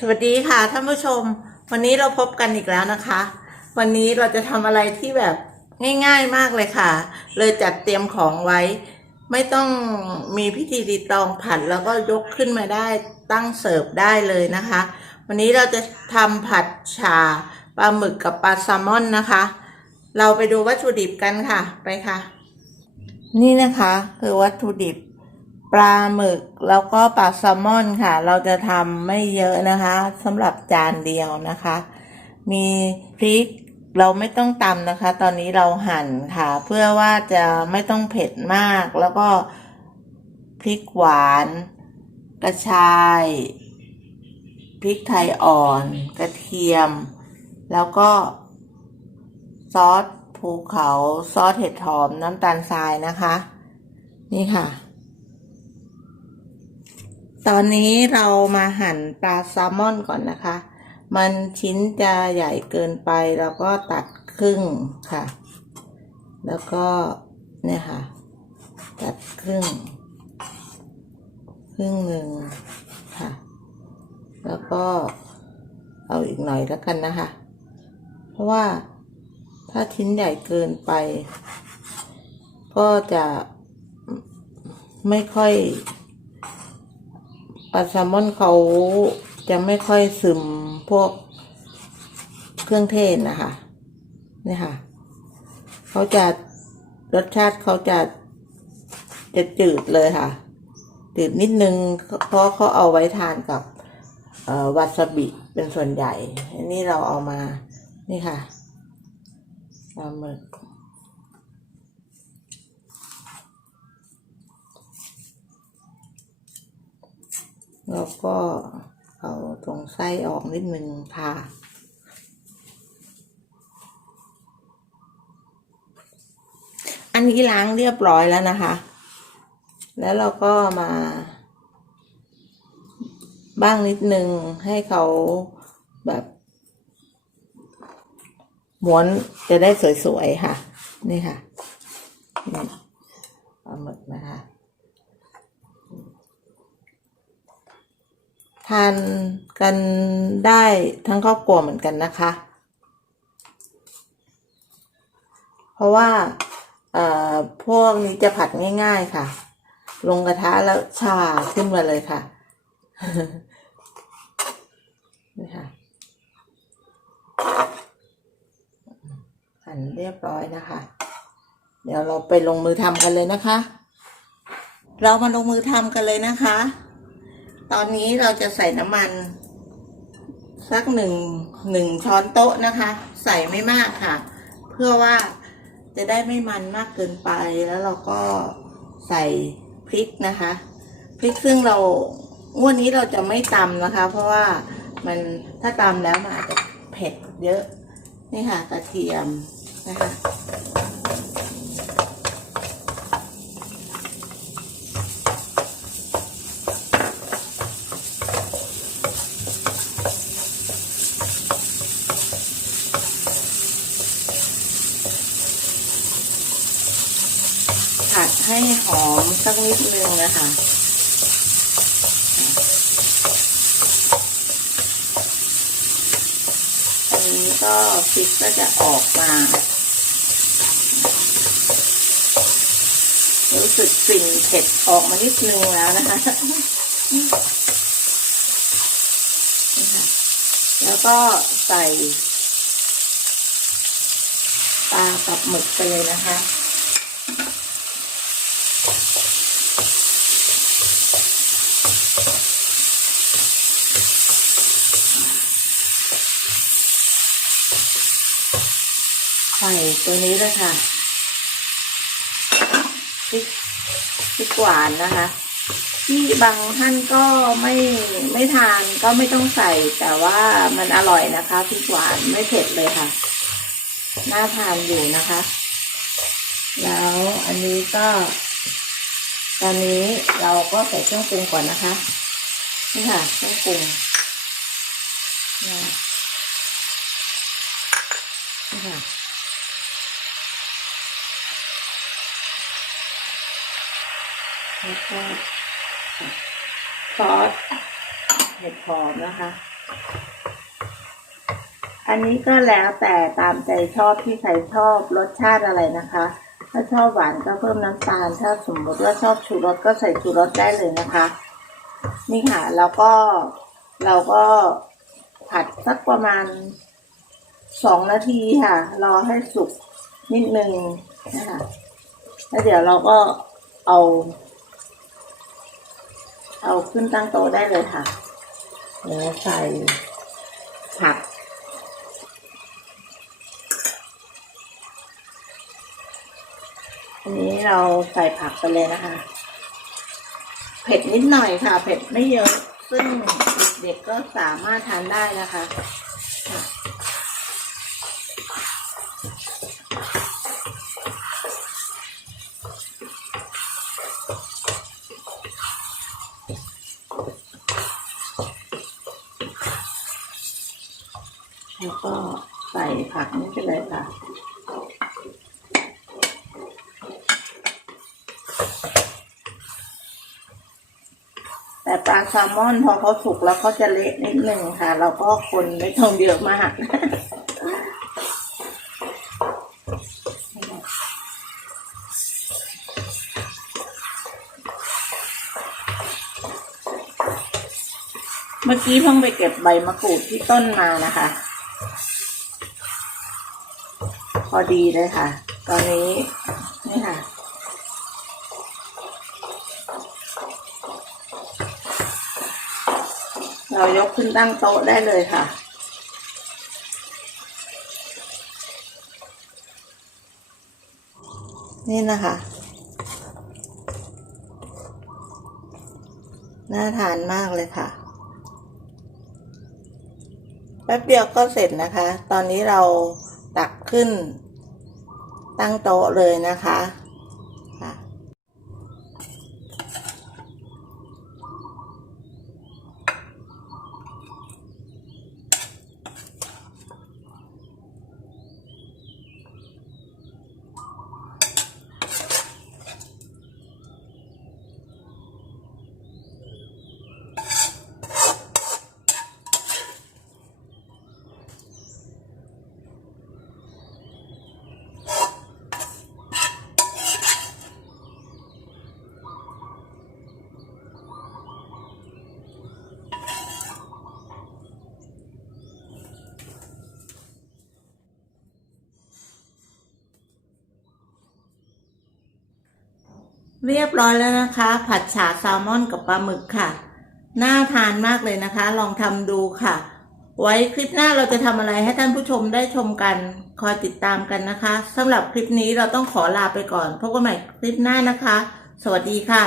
สวัสดีค่ะท่านผู้ชม วันนี้เราพบกันอีกแล้วนะคะ วันนี้เราจะทำอะไรที่แบบง่ายๆมากเลยค่ะ เลยจัดเตรียมของไว้ ไม่ต้องมีพิธีรีตองผัดแล้วก็ยกขึ้นมาได้ตั้งเสิร์ฟได้เลยนะคะ วันนี้เราจะทำผัดชาปลาหมึกกับปลาแซลมอนนะคะ เราไปดูวัตถุดิบกันค่ะไปค่ะ นี่นะคะคือวัตถุดิบ ปลาหมึกแล้วก็ปลาแซลมอนค่ะ เราจะทำไม่เยอะนะคะสำหรับจานเดียวนะคะ มีพริกเราไม่ต้องตำนะคะ ตอนนี้เราหั่นค่ะ เพื่อว่าจะไม่ต้องเผ็ดมาก แล้วก็พริกหวาน กระชายพริกไทยอ่อน กระเทียม แล้วก็ซอสภูเขาซอสเห็ดหอมน้ำตาลทรายนะคะ นี่ค่ะ ตอนนี้เรามาหั่นปลาแซลมอนก่อนนะคะ มันชิ้นจะใหญ่เกินไปเราก็ตัดครึ่งค่ะ แล้วก็เนี่ยค่ะ ตัดครึ่ง ครึ่งหนึ่งค่ะ แล้วก็เอาอีกหน่อยแล้วกันนะคะ เพราะว่าถ้าชิ้นใหญ่เกินไป ก็จะไม่ค่อย ลาแซลมอนเขาจะไม่ค่อยซึมพวกเครื่องเทศนะคะนี่ค่ะ เขาจะรสชาติเขาจะจะจืดเลยค่ะ จืดนิดนึงเพราะเขาเอาไว้ทานกับวาซาบิเป็นส่วนใหญ่ อันนี้เราเอามา นี่ค่ะปลาหมึก แล้วก็เอาตรงไส้ออกนิดนึงค่ะ อันนี้ล้างเรียบร้อยแล้วนะคะ แล้วเราก็มา บ้างนิดนึงให้เขาแบบม้วนจะได้สวยๆค่ะ นี่ค่ะนี่ปลาหมึกนะคะ ทานกันได้ทั้งครอบครัวเหมือนกันนะคะ เพราะว่าพวกนี้จะผัดง่าย ๆค่ะ ลงกระทะแล้วชาขึ้นมาเลยค่ะนี่ค่ะหั่นเรียบร้อยนะคะ เดี๋ยวเราไปลงมือทำกันเลยนะคะ เรามาลงมือทำกันเลยนะคะ ตอนนี้เราจะใส่น้ำมัน สักหนึ่งหนึ่งช้อนโต๊ะนะคะ ใส่ไม่มากค่ะ เพื่อว่าจะได้ไม่มันมากเกินไปแล้วเราก็ใส่พริกนะคะพริกซึ่งเรางวดนี้เราจะไม่ตำนะคะ เพราะว่ามันถ้าตำแล้วมันอาจจะเผ็ดเยอะ นี่ค่ะกระเทียมนะคะ ให้หอมสักนิดนึงนะคะอันนี้ก็พริกก็จะออกมา รู้สึกกลิ่นเผ็ดออกมานิดนึงแล้วนะคะแล้วก็ใส่ปลากับหมึกไปเลยนะคะ ใส่ ตัวนี้เลยค่ะพริกพริกหวานนะคะ ที่บางท่านก็ไม่ไม่ทานก็ไม่ต้องใส่ แต่ว่ามันอร่อยนะคะพริกหวานไม่เผ็ดเลยค่ะ น่าทานอยู่นะคะ แล้วอันนี้ก็ ตอนนี้เราก็ใส่เครื่องปรุงก่อนนะคะนี่ค่ะเครื่องปรุงนี่นี่ค่ะ แล้วก็ซอสเห็ดหอมนะคะ อันนี้ก็แล้วแต่ตามใจชอบที่ใครชอบรสชาติอะไรนะคะ ถ้าชอบหวานก็เพิ่มน้ำตาล ถ้าสมมติว่าชอบชูรสก็ใส่ชูรสได้เลยนะคะ นี่ค่ะ แล้วก็เราก็ผัดสักประมาณสองนาทีค่ะ รอให้สุกนิดนึงนะคะแล้วเดี๋ยวเราก็เอา เอาขึ้นตั้งโต๊ะได้เลยค่ะ แล้วใส่ผัก อันนี้เราใส่ผักไปเลยนะคะ เผ็ดนิดหน่อยค่ะ เผ็ดไม่เยอะ ซึ่งเด็กๆก็สามารถทานได้นะคะค่ะ แล้วก็ใส่ผักนี้ไปเลยค่ะแต่ปลาแซลมอนพอเขาสุกแล้วเขาจะเละนิดหนึ่งค่ะ เราก็คนไม่ต้องเยอะมากเมื่อกี้เพิ่งไปเก็บใบมะกรูดที่ต้นมานะคะ พ อดีเลยค่ะ ตอนนี้นี่ค่ะ เรายกขึ้นตั้งโต๊ะได้เลยค่ะนี่นะคะ น่าทานมากเลยค่ะ แป๊บเดียวก็เสร็จนะคะ ตอนนี้เราตักขึ้น ตั้งโต๊ะเลยนะคะ เรียบร้อยแล้วนะคะ ผัดฉาแซลมอนกับปลาหมึกค่ะ น่าทานมากเลยนะคะ ลองทำดูค่ะ ไว้คลิปหน้าเราจะทำอะไรให้ท่านผู้ชมได้ชมกัน คอยติดตามกันนะคะสำหรับคลิปนี้เราต้องขอลาไปก่อนพบกันใหม่คลิปหน้านะคะ สวัสดีค่ะ